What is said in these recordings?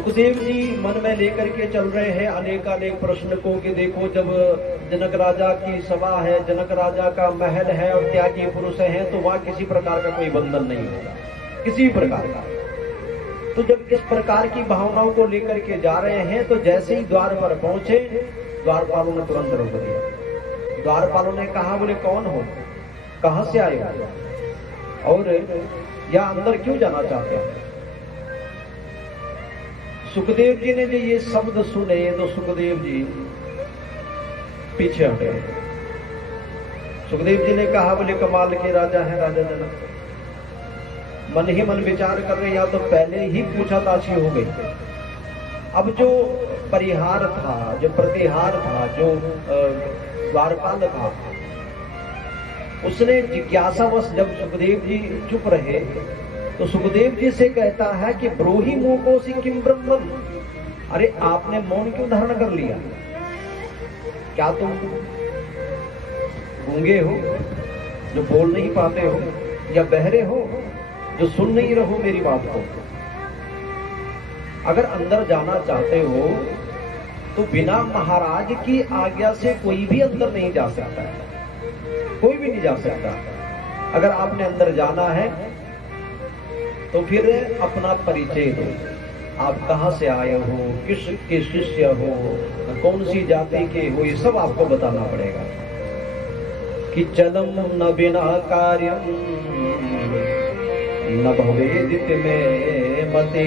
सुखदेव जी मन में लेकर के चल रहे हैं अनेकानेक प्रश्न को कि देखो, जब जनक राजा की सभा है, जनक राजा का महल है और त्यागी पुरुष है, तो वहां किसी प्रकार का कोई बंधन नहीं होगा, किसी भी प्रकार का। तो जब इस प्रकार की भावनाओं को लेकर के जा रहे हैं, तो जैसे ही द्वार पर पहुंचे, द्वारपालों ने तुरंत रोक दिया। द्वारपालों ने कहा, बोले कौन हो, कहां से आए हो और या अंदर क्यों जाना चाहते हो? सुखदेव जी ने जो ये शब्द सुने तो सुखदेव जी पीछे हटे। सुखदेव जी ने कहा, बोले कमाल के राजा है राजा जनक। मन ही मन विचार कर रहे, या तो पहले ही पूछताछी हो गई। अब जो परिहार था, जो प्रतिहार था, जो द्वारपाल था, उसने जिज्ञासावश जब सुखदेव जी चुप रहे तो सुखदेव जी से कहता है कि ब्रूहि मोकोसी किम ब्रह्मन, अरे आपने मौन क्यों धारण कर लिया? क्या तुम गूंगे हो जो बोल नहीं पाते हो, या बहरे हो जो सुन नहीं रहो मेरी बात को? अगर अंदर जाना चाहते हो तो बिना महाराज की आज्ञा से कोई भी अंदर नहीं जा सकता है, कोई भी नहीं जा सकता। अगर आपने अंदर जाना है तो फिर अपना परिचय दो, आप कहां से आए हो, किसके शिष्य हो, कौन सी जाति के हो, ये सब आपको बताना पड़ेगा। कि चलम न बिना कार्यम न भवेदित में मति।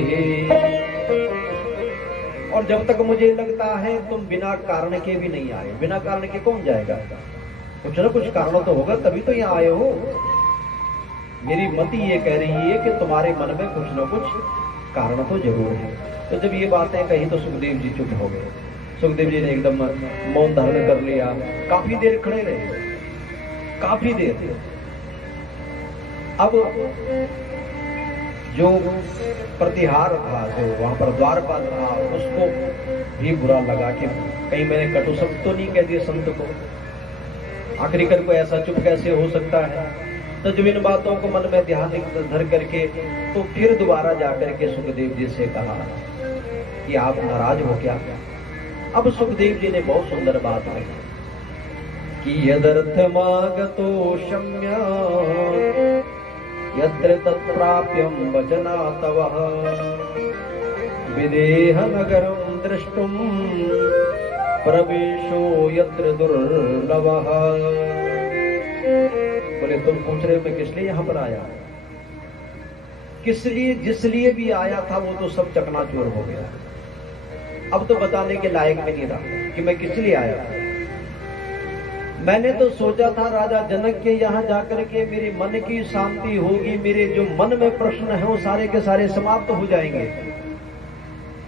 और जब तक मुझे लगता है तुम बिना कारण के भी नहीं आए, बिना कारण के कौन जाएगा? कुछ ना कुछ कारण तो होगा, तभी तो यहाँ आए हो। मेरी मति ये कह रही है कि तुम्हारे मन में कुछ ना कुछ कारण तो जरूर है। तो जब ये बातें कही तो सुखदेव जी चुप हो गए। सुखदेव जी ने एकदम मौन धारण कर लिया, काफी देर खड़े रहे, काफी देर। अब जो प्रतिहार था, जो वहां पर द्वारपाल था, उसको भी बुरा लगा कि कहीं मैंने कटु शब्द तो नहीं कह दिए संत को, आखिरकार को ऐसा चुप कैसे हो सकता है। तो जब इन बातों को मन में ध्यान धर करके तो फिर दोबारा जाकर के सुखदेव जी से कहा कि आप नाराज हो क्या? अब सुखदेव जी ने बहुत सुंदर बात कही कि यदर्थ मागतो शम्य यत्र तत्प्राप्यं वचना तव विदेह नगरं द्रष्टुं प्रवेशो यत्र दुर्लभः। बोले तुम पूछ रहे हो मैं किस लिए यहाँ पर आया? किस लिए, जिस लिए भी आया था वो तो सब चकनाचूर हो गया। अब तो बताने के लायक भी नहीं रहा कि मैं किस लिए आया था। मैंने तो सोचा था राजा जनक के यहाँ जाकर के मेरे मन की शांति होगी, मेरे जो मन में प्रश्न है वो सारे के सारे समाप्त हो जाएंगे।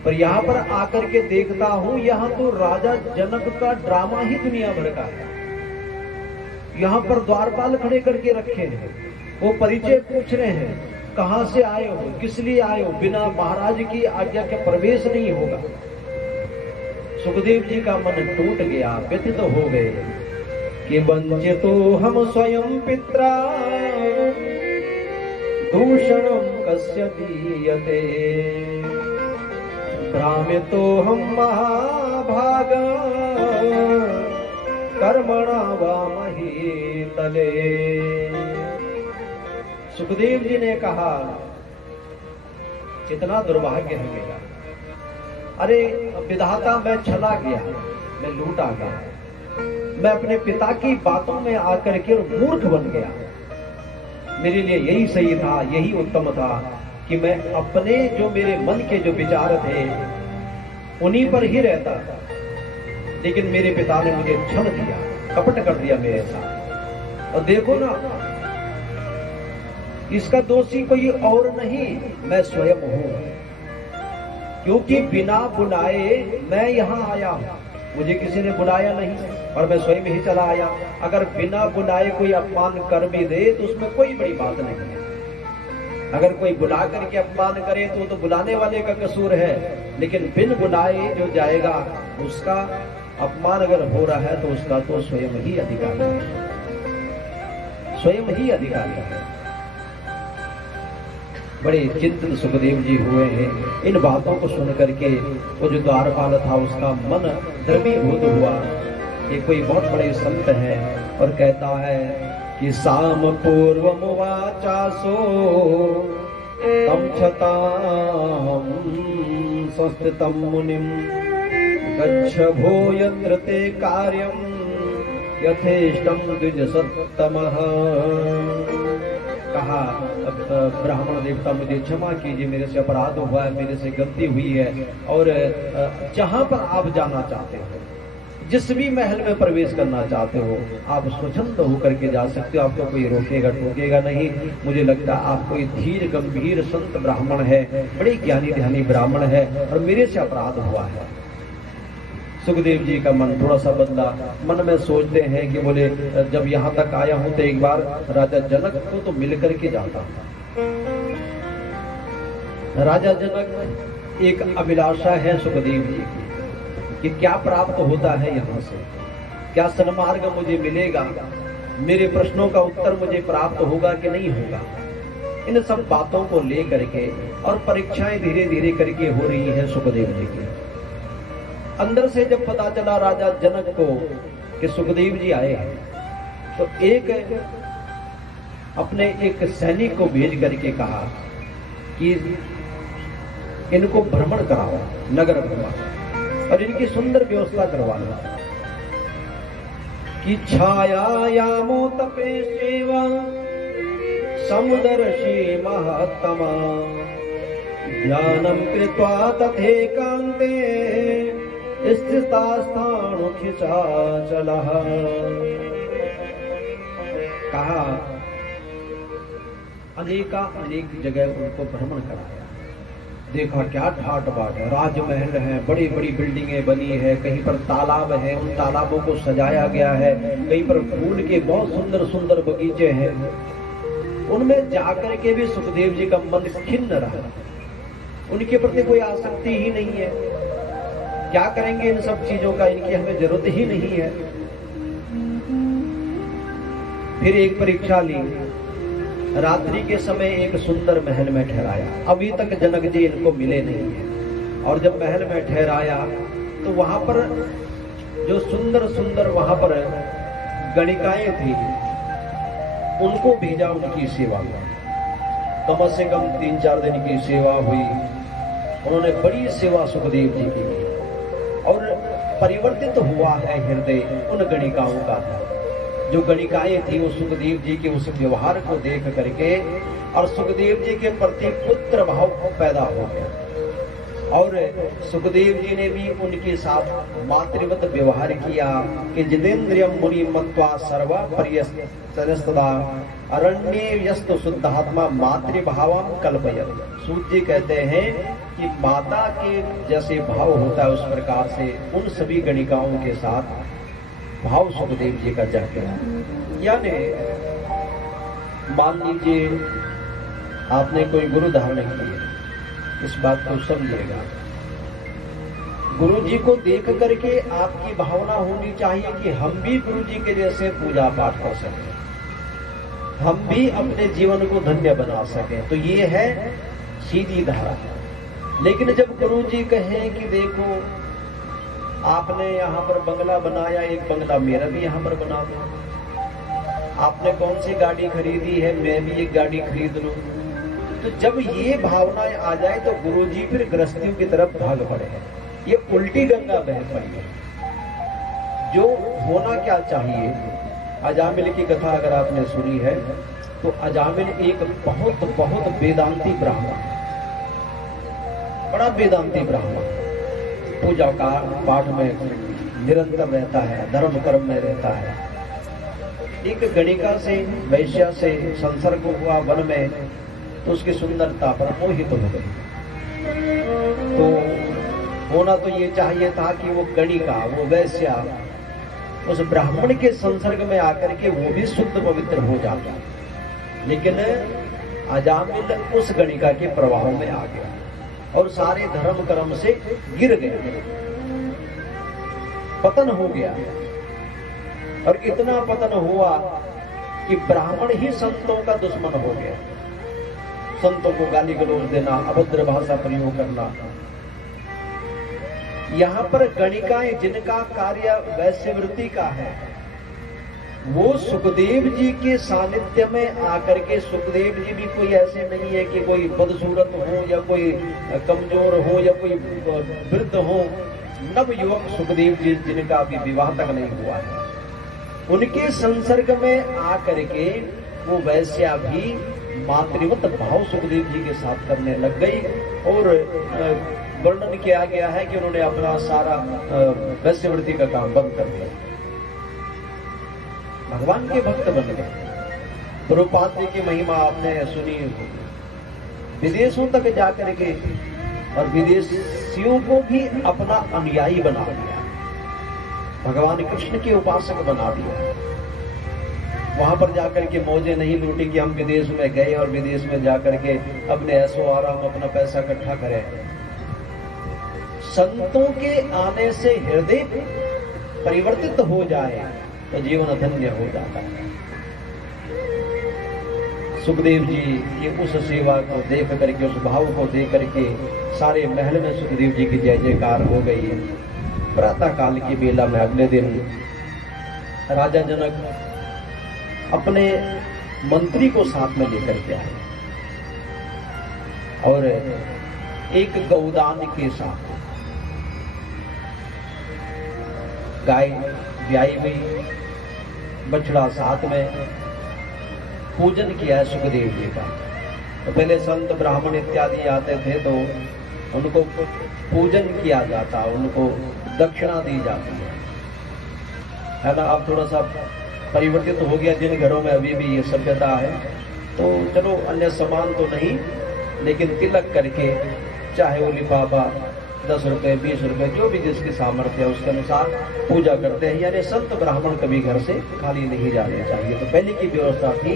पर यहाँ पर आकर के देखता हूँ, यहाँ तो राजा जनक का ड्रामा ही दुनिया भर का है। यहाँ पर द्वारपाल खड़े करके रखे हैं, वो परिचय पूछ रहे हैं, कहां से आए हो, किस लिए आए हो, बिना महाराज की आज्ञा के प्रवेश नहीं होगा। सुखदेव जी का मन टूट गया, व्यथित हो गए कि वंचितो हम स्वयं पित्रा दूषणं कस्य दीयते भ्रामितो हम महाभागा कर्मणा वामहि तले। सुखदेव जी ने कहा, कितना दुर्भाग्य है मेरा। अरे विधाता, मैं छला गया, मैं लूटा गया, मैं अपने पिता की बातों में आकर के मूर्ख बन गया। मेरे लिए यही सही था, यही उत्तम था कि मैं अपने जो मेरे मन के जो विचार थे उन्हीं पर ही रहता था। लेकिन मेरे पिता ने मुझे छल दिया, कपट कर दिया मेरे साथ। और देखो ना, इसका दोषी कोई और नहीं, मैं स्वयं हूं। क्योंकि बिना बुलाए मैं यहाँ आया हूं, मुझे किसी ने बुलाया नहीं और मैं स्वयं ही चला आया। अगर बिना बुलाए कोई अपमान कर भी दे तो उसमें कोई बड़ी बात नहीं है। अगर कोई बुला करके अपमान करे तो बुलाने वाले का कसूर है, लेकिन बिन बुलाए जो जाएगा उसका अपमान अगर हो रहा है तो उसका तो स्वयं ही अधिकारी है, स्वयं ही अधिकारी है। बड़े चिंतित सुखदेव जी हुए हैं। इन बातों को सुन करके वो जो द्वारपाल था उसका मन द्रवीभूत हुआ। ये कोई बहुत बड़े संत हैं और कहता है कि साम पूर्वमुवाचासो तम छताम संस्थितम मुनिम गच्छ भो यत्र ते कार्यम यथेष्टम द्विज सत्तमः। कहा ब्राह्मण देवता मुझे क्षमा कीजिए, मेरे से अपराध हुआ है, मेरे से गलती हुई है, और जहां पर आप जाना चाहते हो, जिस भी महल में प्रवेश करना चाहते हो, आप स्वच्छंद होकर के जा सकते हो, आपको कोई रोकेगा टोकेगा नहीं। मुझे लगता है आप कोई धीर गंभीर संत ब्राह्मण है, बड़े ज्ञानी ध्यानी ब्राह्मण है, और मेरे से अपराध हुआ है। सुखदेव जी का मन थोड़ा सा बदला। मन में सोचते हैं कि बोले जब यहाँ तक आया हूं तो एक बार राजा जनक को तो मिल करके जाता हूं। राजा जनक एक अभिलाषा है सुखदेव जी की कि क्या प्राप्त होता है यहाँ से, क्या सन्मार्ग मुझे मिलेगा, मेरे प्रश्नों का उत्तर मुझे प्राप्त होगा कि नहीं होगा। इन सब बातों को लेकर के और परीक्षाएं धीरे धीरे करके हो रही है सुखदेव जी की। अंदर से जब पता चला राजा जनक को कि सुखदेव जी आए हैं, तो अपने एक सैनिक को भेज करके कहा कि इनको भ्रमण कराओ, नगर भ्रमण, और इनकी सुंदर व्यवस्था करवा लो। कि छायायामो तपेशेवा समुदर्षि महत्तमा ज्ञानम कृत्वा तथेकान्ते स्थितास्थाणु खिंचाचलः। कहा अनेक जगह उनको भ्रमण कराया, देखा क्या ठाट बाट है, राजमहल है, बड़ी बड़ी बिल्डिंगें बनी है, कहीं पर तालाब है, उन तालाबों को सजाया गया है, कहीं पर फूल के बहुत सुंदर सुंदर बगीचे हैं। उनमें जाकर के भी सुखदेव जी का मन खिन्न रहा, उनके प्रति कोई आसक्ति ही नहीं है। क्या करेंगे इन सब चीजों का, इनकी हमें जरूरत ही नहीं है। फिर एक परीक्षा ली, रात्रि के समय एक सुंदर महल में ठहराया। अभी तक जनक जी इनको मिले नहीं है, और जब महल में ठहराया तो वहां पर जो सुंदर सुंदर वहां पर गणिकाएं थी, उनको भेजा उनकी सेवा में। कम से कम 3-4 दिन की सेवा हुई। उन्होंने बड़ी सेवा सुखदेव जी की, और परिवर्तित हुआ है हृदय उन गणिकाओं का। जो गणिकाएं थी वो सुखदेव जी के उस व्यवहार को देख करके और सुखदेव जी के प्रति पुत्र भाव पैदा हो गया, और सुखदेव जी ने भी उनके साथ मातृवत व्यवहार किया कि जितेंद्रियम मुनि मत्वा सर्वा पर्यस्तदा अरण्ये व्यस्त शुद्धात्मा मातृभावम कल्पयत। सूत जी कहते हैं कि माता के जैसे भाव होता है उस प्रकार से उन सभी गणिकाओं के साथ भाव सुखदेव जी का जग गया। यानी मान लीजिए आपने कोई गुरु धारण किए, इस बात को समझिएगा, गुरु जी को देख करके आपकी भावना होनी चाहिए कि हम भी गुरु जी के जैसे पूजा पाठ कर सकें, हम भी अपने जीवन को धन्य बना सकें। तो ये है सीधी धारा। लेकिन जब गुरु जी कहें कि देखो आपने यहाँ पर बंगला बनाया, एक बंगला मेरा भी यहाँ पर बना दो, आपने कौन सी गाड़ी खरीदी है, मैं भी एक गाड़ी खरीद लूं, तो जब ये भावनाएं आ जाए तो गुरु जी फिर गृहस्थियों की तरफ भाग पड़े हैं। ये उल्टी गंगा बह पड़ी है। जो होना क्या चाहिए, अजामिल की कथा अगर आपने सुनी है तो अजामिल एक बहुत बहुत वेदांती ब्राह्मण, बड़ा वेदांती ब्राह्मण, पूजा का पाठ में निरंतर रहता है, धर्म कर्म में रहता है। एक गणिका से, वैश्या से संसर्ग हुआ वन में, तो उसकी सुंदरता पर मोहित हो गई। तो होना तो ये चाहिए था कि वो गणिका, वो वैश्या उस ब्राह्मण के संसर्ग में आकर के वो भी शुद्ध पवित्र हो जाता, लेकिन अजामिल उस गणिका के प्रभाव में आ गया और सारे धर्म कर्म से गिर गया, पतन हो गया। और इतना पतन हुआ कि ब्राह्मण ही संतों का दुश्मन हो गया। संतों को गाली गलौज देना, अभद्र भाषा प्रयोग करना। यहां पर गणिकाएं जिनका कार्य वैश्यवृत्ति का है, वो सुखदेव जी के सानिध्य में आकर के, सुखदेव जी भी कोई ऐसे नहीं है कि कोई बदसूरत हो या कोई कमजोर हो या कोई वृद्ध हो, नव युवक सुखदेव जी जिनका अभी विवाह तक नहीं हुआ है, उनके संसर्ग में आकर के वो वैश्या भी मातृवत भाव सुखदेव जी के साथ करने लग गई। और वर्णन किया गया है कि उन्होंने अपना सारा वैश्यवृत्ति का काम बंद कर दिया, भगवान के भक्त बन गए। प्रभुपाद जी की महिमा आपने सुनी, विदेशों तक जाकर के और विदेशियों को भी अपना अनुयायी बना दिया, भगवान कृष्ण के उपासक बना दिया। वहां पर जाकर के मौजें नहीं लूटी कि हम विदेश में गए और विदेश में जाकर के अपने ऐसो आराम अपना पैसा इकट्ठा करें। संतों के आने से हृदय परिवर्तित हो जाए तो जीवन धन्य हो जाता है। सुखदेव जी की उस सेवा को देख करके, उस भाव को देख करके सारे महल में सुखदेव जी की जय जयकार हो गई। प्रातः काल की बेला में अगले दिन राजा जनक अपने मंत्री को साथ में लेकर के आए और एक गौदान के साथ गाय ब्याई हुई, बछड़ा साथ में, पूजन किया है सुखदेव जी का। तो पहले संत ब्राह्मण इत्यादि आते थे तो उनको पूजन किया जाता, उनको दक्षिणा दी जाती है ना। अब थोड़ा सा परिवर्तित हो गया, जिन घरों में अभी भी ये सभ्यता है तो चलो अन्य समान तो नहीं, लेकिन तिलक करके चाहे वो लिफाफा 10 रुपए 20 रुपए जो भी जिसकी सामर्थ्य है उसके अनुसार पूजा करते हैं। यानी संत ब्राह्मण कभी घर से खाली नहीं जाने चाहिए। तो पहले की व्यवस्था थी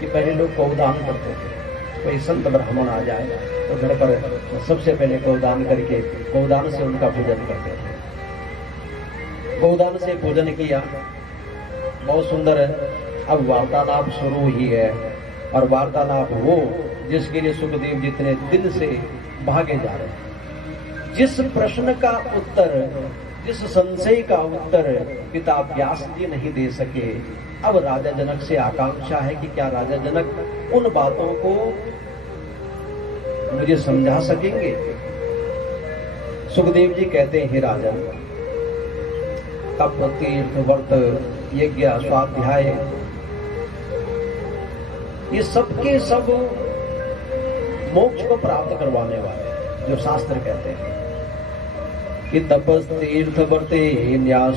कि पहले लोग गौदान करते थे, कोई संत ब्राह्मण आ जाए तो घर पर सबसे पहले गौदान करके गौदान से उनका पूजन करते थे। गौदान से पूजन किया, बहुत सुंदर है। अब वार्तालाप शुरू ही है, और वार्तालाप वो जिसके लिए सुखदेव जी इतने दिन से भागे जा रहे हैं। जिस प्रश्न का उत्तर, जिस संशय का उत्तर पिता व्यास जी नहीं दे सके, अब राजा जनक से आकांक्षा है कि क्या राजा जनक उन बातों को मुझे समझा सकेंगे। सुखदेव जी कहते हैं, हे राजन, तप तीर्थ व्रत यज्ञ स्वाध्याय ये सबके सब मोक्ष को प्राप्त करवाने वाले, जो शास्त्र कहते हैं कि तपस तीर्थ व्रते न्यास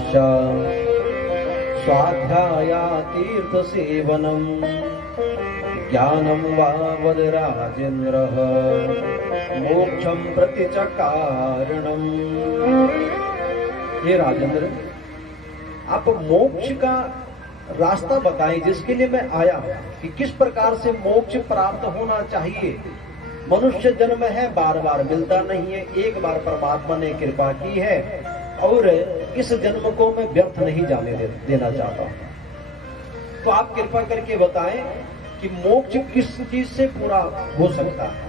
स्वाध्याया तीर्थ सेवनम ज्ञानम वा वद राजेन्द्र मोक्षम प्रतिचकारणम। हे राजेंद्र, आप मोक्ष का रास्ता बताएं जिसके लिए मैं आया हूं, कि किस प्रकार से मोक्ष प्राप्त होना चाहिए। मनुष्य जन्म है, बार बार मिलता नहीं है, एक बार परमात्मा ने कृपा की है और इस जन्म को मैं व्यर्थ नहीं जाने देना चाहता हूं। तो आप कृपा करके बताएं कि मोक्ष किस चीज से पूरा हो सकता है।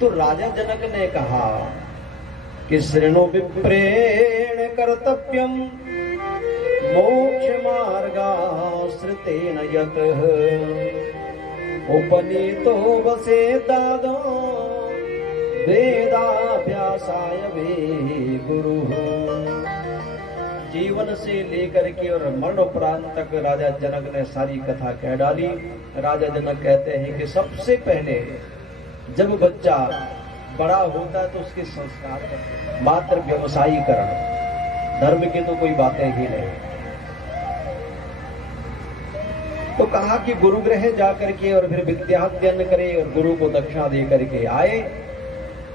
तो राजा जनक ने कहा कि शृणु विप्रेण कर्तव्यम मोक्ष मार्गाश्रितेन यतः उपनीतो वसे दादो वेदाभ्यासाय वे गुरु। जीवन से लेकर के और मरणोपरांत तक राजा जनक ने सारी कथा कह डाली। राजा जनक कहते हैं कि सबसे पहले जब बच्चा बड़ा होता है तो उसके संस्कार मात्र व्यवसायीकरण, धर्म की तो कोई बातें ही नहीं। तो कहा कि गुरु गृह जाकर के और फिर विद्याध्ययन करे और गुरु को दक्षिणा दे करके आए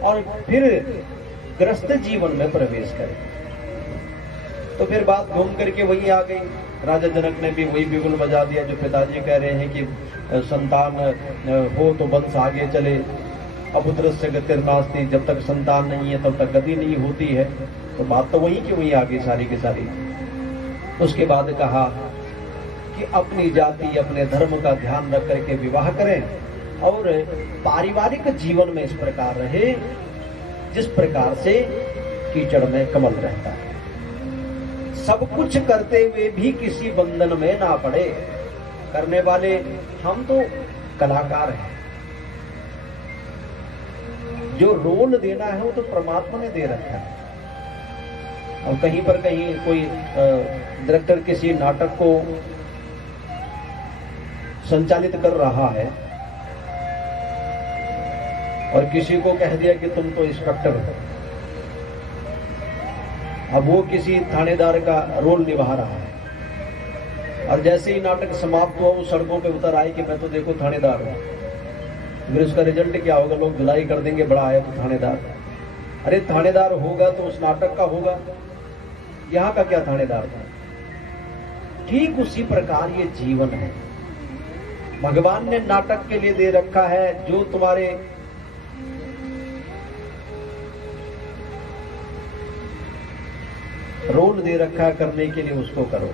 और फिर गृहस्थ जीवन में प्रवेश करे। तो फिर बात घूम करके वही आ गई। राजा जनक ने भी वही बिगुल बजा दिया जो पिताजी कह रहे हैं कि संतान हो तो वंश आगे चले, अपुत्र से गतिर नास्ति, जब तक संतान नहीं है तब तक गति नहीं होती है। तो बात तो वही की वही आ गई सारी की सारी। उसके बाद कहा कि अपनी जाति अपने धर्म का ध्यान रख करके विवाह करें और पारिवारिक जीवन में इस प्रकार रहे जिस प्रकार से कीचड़ में कमल रहता है। सब कुछ करते हुए भी किसी बंधन में ना पड़े। करने वाले हम तो कलाकार हैं, जो रोल देना है वो तो परमात्मा ने दे रखा है। और कहीं पर कहीं कोई डायरेक्टर किसी नाटक को संचालित कर रहा है और किसी को कह दिया कि तुम तो इंस्पेक्टर हो, अब वो किसी थानेदार का रोल निभा रहा है और जैसे ही नाटक समाप्त हुआ वो सड़कों पे उतर आए कि मैं तो देखो थानेदार हूं। फिर उसका रिजल्ट क्या होगा? लोग धुलाई कर देंगे, बड़ा आया तो थानेदार। अरे थानेदार होगा तो उस नाटक का होगा, यहां का क्या थानेदार था? ठीक उसी प्रकार ये जीवन है। भगवान ने नाटक के लिए दे रखा है, जो तुम्हारे रोल दे रखा है करने के लिए उसको करो,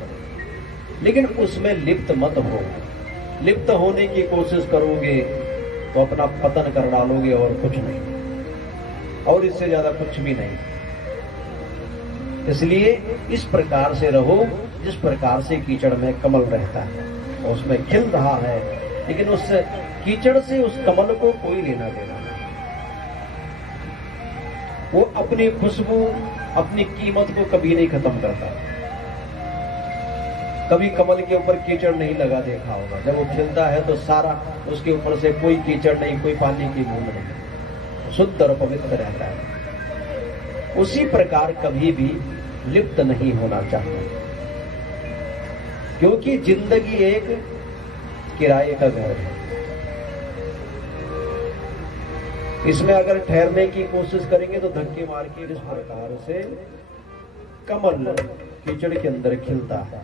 लेकिन उसमें लिप्त मत हो। लिप्त होने की कोशिश करोगे तो अपना पतन कर डालोगे और कुछ नहीं, और इससे ज्यादा कुछ भी नहीं। इसलिए इस प्रकार से रहो जिस प्रकार से कीचड़ में कमल रहता है, उसमें खिल रहा है, लेकिन उस कीचड़ से उस कमल को कोई लेना देना नहीं। वो अपनी खुशबू, अपनी कीमत को कभी नहीं खत्म करता। कभी कमल के ऊपर कीचड़ नहीं लगा देखा होगा, जब वो खिलता है तो सारा उसके ऊपर से कोई कीचड़ नहीं, कोई पानी की बूंद नहीं, शुद्ध और पवित्र रहता है। उसी प्रकार कभी भी लिप्त नहीं होना चाहिए, क्योंकि जिंदगी एक किराए का घर है। इसमें अगर ठहरने की कोशिश करेंगे तो धक्के मार के इस प्रकार से कमल कीचड़ के अंदर खिलता है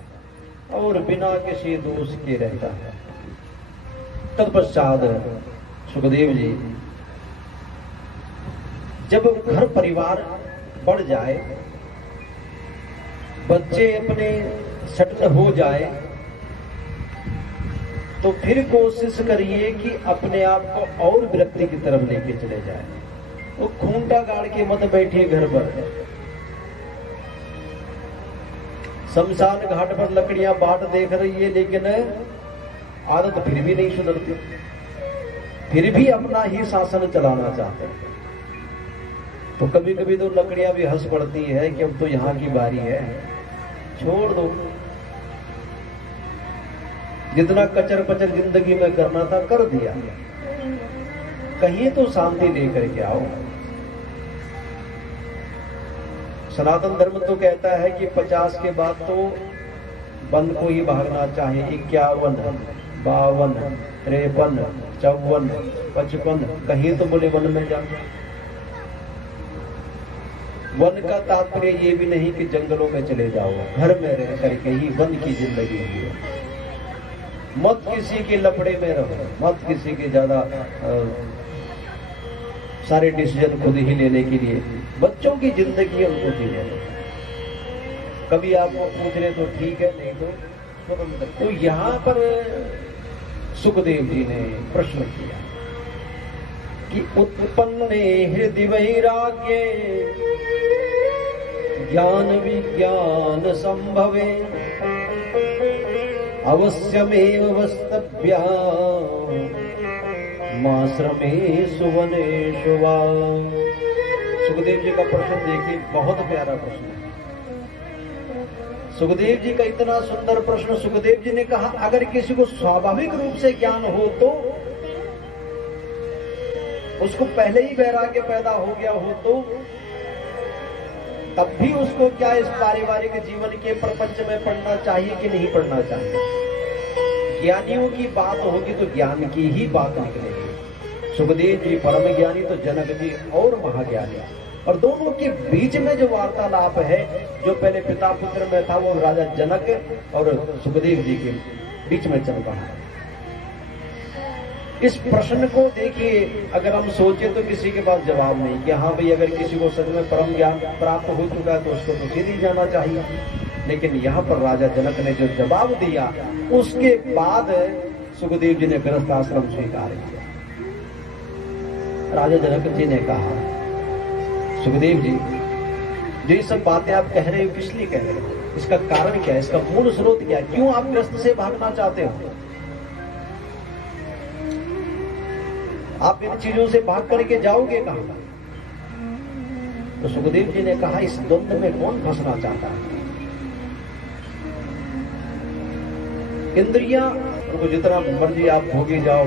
और बिना किसी दोष के रहता है। तत्पश्चात सुखदेव जी, जब घर परिवार बढ़ जाए, बच्चे अपने सेटल हो जाए, तो फिर कोशिश करिए कि अपने आप को और विरक्ति की तरफ लेके चले जाए। वो खूंटा गाड़ के मत बैठिए घर पर। शमशान घाट पर लकड़ियां बाट देख रही है, लेकिन आदत फिर भी नहीं सुधरती, फिर भी अपना ही शासन चलाना चाहते हैं। तो कभी कभी तो लकड़ियां भी हंस पड़ती है कि अब तो यहाँ की बारी है, छोड़ दो। जितना कचर पचर जिंदगी में करना था कर दिया, कहीं तो शांति लेकर के आओ। सनातन धर्म तो कहता है कि 50 के बाद तो वन को ही भागना चाहिए। 51, 52, 53, 54, 55, कहीं तो बोले वन में जा। वन का तात्पर्य ये भी नहीं कि जंगलों में चले जाओ, घर में रह करके ही वन की जिंदगी है। मत किसी के लफड़े में रहो, मत किसी के ज्यादा सारे डिसीजन खुद ही लेने के लिए। बच्चों की जिंदगी उनको जीने दो, कभी आपको पूछ रहे तो ठीक है, नहीं तो स्वतंत्र। तो यहाँ पर सुखदेव जी ने प्रश्न किया कि उत्पन्न हृदय वैराग्य ज्ञान विज्ञान संभवे अवश्यमेव वस्तव्या माश्रमेषु वनेषु वा। सुखदेव जी का प्रश्न देखिए, बहुत प्यारा प्रश्न है। सुखदेव जी का इतना सुंदर प्रश्न। सुखदेव जी ने कहा, अगर किसी को स्वाभाविक रूप से ज्ञान हो तो, उसको पहले ही वैराग्य पैदा हो गया हो तो, तब भी उसको क्या इस पारिवारिक जीवन के प्रपंच में पढ़ना चाहिए कि नहीं पढ़ना चाहिए? ज्ञानियों की बात होगी तो ज्ञान की ही बात निकलेगी। सुखदेव जी परम ज्ञानी तो जनक जी और महाज्ञानी, और दोनों के बीच में जो वार्तालाप है, जो पहले पिता पुत्र में था, वो राजा जनक और सुखदेव जी के बीच में चल रहा है। इस प्रश्न को देखिए, अगर हम सोचे तो किसी के पास जवाब नहीं कि हाँ भाई, अगर किसी को सच में परम ज्ञान प्राप्त हो चुका है तो उसको तो सीधे जाना चाहिए। लेकिन यहाँ पर राजा जनक ने जो जवाब दिया, उसके बाद सुखदेव जी ने गृहस्थ आश्रम स्वीकार किया। राजा जनक जी ने कहा, सुखदेव जी, जो ये सब बातें आप कह रहे हो किस लिए कह रहे हो? इसका कारण क्या है? इसका मूल स्रोत क्या है? क्यों आप ग्रस्त से भागना चाहते हो? आप इन चीजों से भाग करके जाओगे कहां? तो सुखदेव जी ने कहा, इस द्वंद में कौन फंसना चाहता है? इंद्रियां उनको जितना मर्जी आप भोगी जाओ,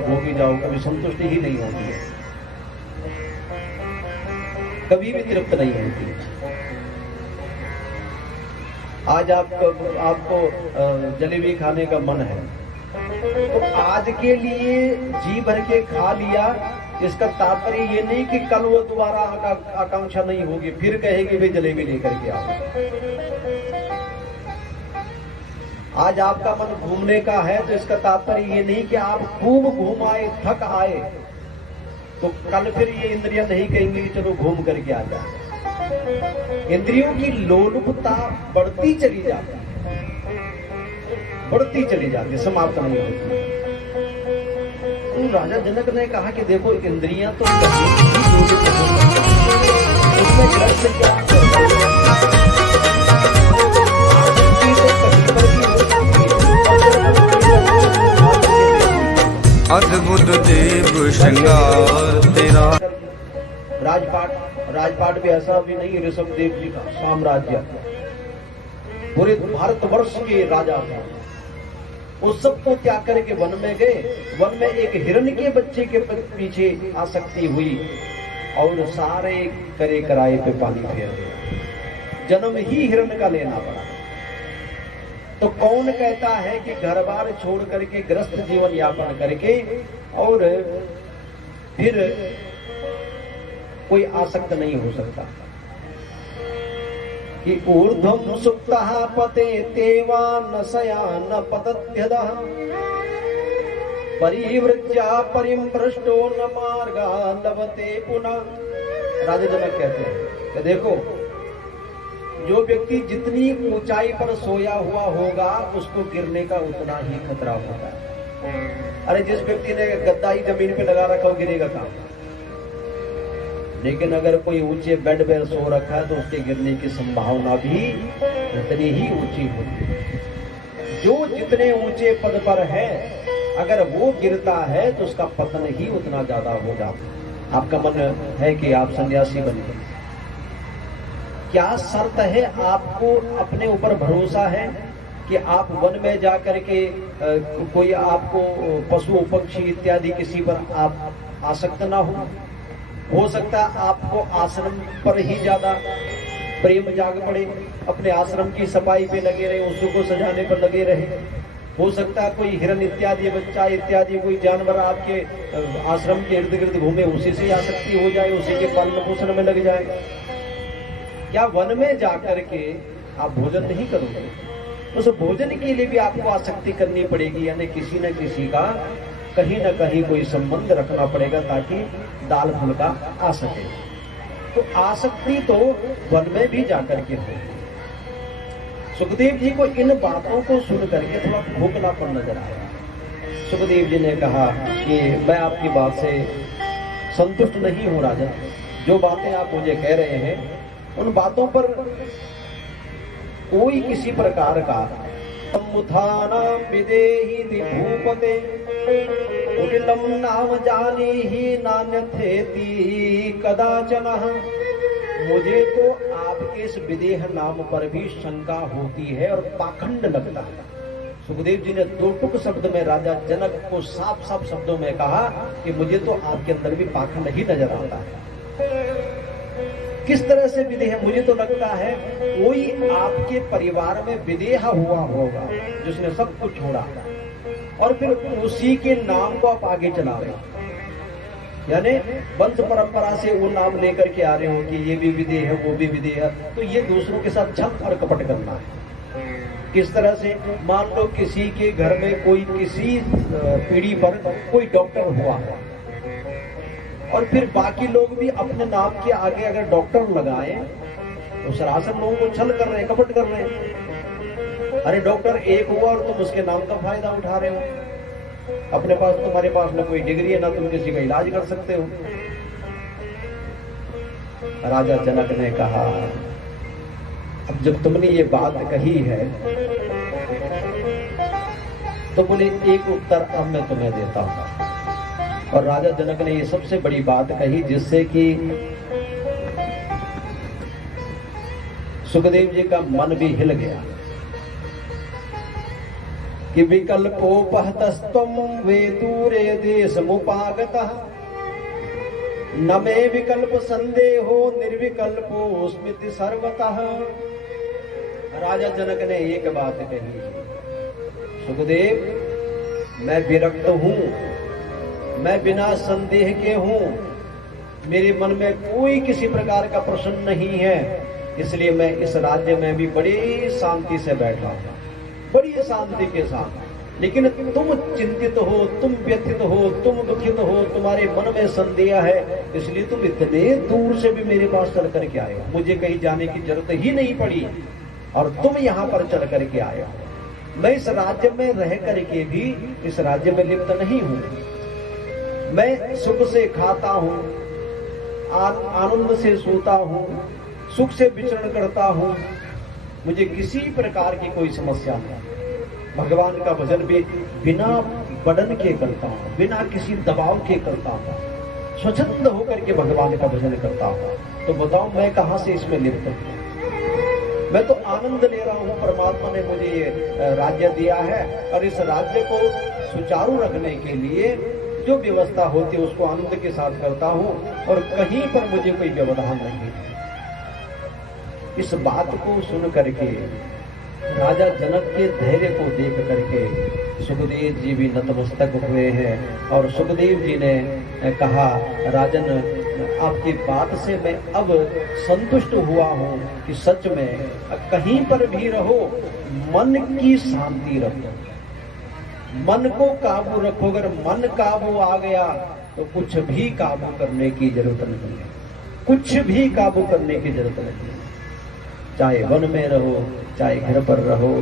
कभी संतुष्टि ही नहीं होती है, कभी भी तृप्त नहीं होती। आज आपको जलेबी खाने का मन है, तो आज के लिए जी भर के खा लिया, इसका तात्पर्य ये नहीं कि कल वो दोबारा आकांक्षा नहीं होगी, फिर कहेगी भाई जलेबी लेकर के आओ। आज आपका मन घूमने का है, तो इसका तात्पर्य ये नहीं कि आप खूब घूम आए, थक आए, तो कल फिर ये इंद्रियां नहीं कहेंगे कि चलो घूम करके आ जाए। इंद्रियों की लोलुपता बढ़ती चली जाती, समाप्त नहीं होती। तो राजा जनक ने कहा कि देखो, इंद्रियां तो उसमें ग्रस्त क्या अद्भुत देव श्रृंगार तेरा। राजपाट भी ऐसा भी नहीं, ऋषभदेव जी का साम्राज्य पूरे भारतवर्ष के राजा थे। उस सब को त्याग करके वन में गए। वन में एक हिरण के बच्चे के पीछे आसक्ति हुई और सारे करे कराए पे पानी फेर दिया। जन्म ही हिरण का लेना पड़ा। तो कौन कहता है कि घर बार छोड़ करके ग्रस्त जीवन यापन करके और फिर कोई आसक्त नहीं हो सकता? कि ऊर्ध्वं सुप्तः पते तेवा न शयान पतत्यधः परिवृज्या परिम्पृष्टो न मार्गा लभते पुनः। राजा जनक कहते हैं कि देखो, जो व्यक्ति जितनी ऊंचाई पर सोया हुआ होगा उसको गिरने का उतना ही खतरा होगा। अरे जिस व्यक्ति ने गद्दा ही जमीन पे लगा रखा हो, गिरेगा कहां? लेकिन अगर कोई ऊंचे बेड पर सो रखा है तो उसके गिरने की संभावना भी उतनी ही ऊंची होती है। जो जितने ऊंचे पद पर है, अगर वो गिरता है तो उसका पतन ही उतना ज्यादा हो जाता है। आपका मन है कि आप सन्यासी बने, क्या शर्त है? आपको अपने ऊपर भरोसा है कि आप वन में जाकर के कोई आपको पशु पक्षी इत्यादि किसी पर आप आसक्त ना हो सकता है आपको आश्रम पर ही ज्यादा प्रेम जाग पड़े, अपने आश्रम की सफाई पे लगे रहे, उसको सजाने पर लगे रहे। हो सकता है कोई हिरण इत्यादि, बच्चा इत्यादि, कोई जानवर आपके आश्रम के इर्द गिर्द घूमे, उसी से आसक्ति हो जाए, उसी के पालन पोषण में लग जाए। क्या वन में जाकर के आप भोजन नहीं करोगे? उस भोजन के लिए भी आपको आसक्ति करनी पड़ेगी, यानी किसी न किसी का कहीं न कहीं कोई संबंध रखना पड़ेगा ताकि दाल फुल्का आ सके। तो आसक्ति तो वन में भी जाकर के हो। सुखदेव जी को इन बातों को सुन करके थोड़ा खोखलापन नजर आया। सुखदेव जी ने कहा कि मैं आपकी बात से संतुष्ट नहीं हूं राजन, जो बातें आप मुझे कह रहे हैं उन बातों पर कोई किसी प्रकार का समुत्थानं विदेहि भूपते कुटिलं नाम जानीहि नान्यथेति कदाचन। मुझे तो आपके इस विदेह नाम पर भी शंका होती है और पाखंड लगता है। सुखदेव जी ने दो टुक शब्द में राजा जनक को साफ साफ शब्दों में कहा कि मुझे तो आपके अंदर भी पाखंड ही नजर आता है। किस तरह से विदेह? मुझे तो लगता है कोई आपके परिवार में विदेह हुआ होगा जिसने सब कुछ छोड़ा और फिर उसी के नाम को आप आगे चला रहे हो, यानी वंश परंपरा से वो नाम लेकर के आ रहे हो कि ये भी विदेह है, वो भी विदेह है। तो ये दूसरों के साथ छल और कपट करना है। किस तरह से? मान लो किसी के घर में कोई किसी पीढ़ी पर कोई डॉक्टर हुआ है और फिर बाकी लोग भी अपने नाम के आगे अगर डॉक्टर लगाए तो सरासर लोगों को छल कर रहे हैं, कपट कर रहे हैं। अरे डॉक्टर एक हुआ और तुम उसके नाम का फायदा उठा रहे हो। अपने पास, तुम्हारे पास न कोई डिग्री है, ना तुम किसी का इलाज कर सकते हो। राजा जनक ने कहा, अब जब तुमने ये बात कही है तो बोले एक उत्तर अब मैं तुम्हें देता हूं। और राजा जनक ने ये सबसे बड़ी बात कही जिससे कि सुखदेव जी का मन भी हिल गया कि विकल्पोपहतस्तम वे दूरे देश मुपागतः न मे विकल्प संदेहो निर्विकल्पो स्मृति सर्वतः। राजा जनक ने एक बात कही, सुखदेव मैं विरक्त हूं, मैं बिना संदेह के हूं, मेरे मन में कोई किसी प्रकार का प्रश्न नहीं है, इसलिए मैं इस राज्य में भी बड़ी शांति से बैठा हूं, बड़ी शांति के साथ। लेकिन तुम चिंतित हो, तुम व्यथित हो, तुम दुखित हो, तुम्हारे मन में संदेह है, इसलिए तुम इतने दूर से भी मेरे पास चल करके आए हो। मुझे कहीं जाने की जरूरत ही नहीं पड़ी और तुम यहाँ पर चल करके आए हो। मैं इस राज्य में रह करके भी इस राज्य में लिप्त नहीं हूँ। मैं सुख से खाता हूँ, आनंद से सोता हूँ, सुख से विचरण करता हूँ, मुझे किसी प्रकार की कोई समस्या नहीं। भगवान का भजन भी बिना बड़न के करता हूँ, बिना किसी दबाव के करता हूँ, स्वच्छंद होकर के भगवान का भजन करता हूँ। तो बताओ मैं कहाँ से इसमें लिप्त हूँ? मैं तो आनंद ले रहा हूँ, परमात्मा ने मुझे ये राज्य दिया है और इस राज्य को सुचारू रखने के लिए जो व्यवस्था होती है उसको आनंद के साथ करता हूँ और कहीं पर मुझे कोई व्यवधान नहीं है। इस बात को सुन करके राजा जनक के धैर्य को देख करके सुखदेव जी भी नतमस्तक हुए हैं और सुखदेव जी ने कहा, राजन आपकी बात से मैं अब संतुष्ट हुआ हूं कि सच में कहीं पर भी रहो मन की शांति रखो, मन को काबू रखो। अगर मन काबू आ गया तो कुछ भी काबू करने की जरूरत नहीं है, कुछ भी काबू करने की जरूरत नहीं है। चाहे वन में रहो, चाहे घर पर रहो,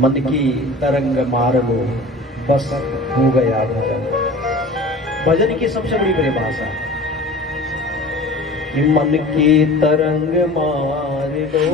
मन की तरंग मार लो, बस हो गया भजन। भजन की सबसे बड़ी परिभाषा कि मन की तरंग मार लो।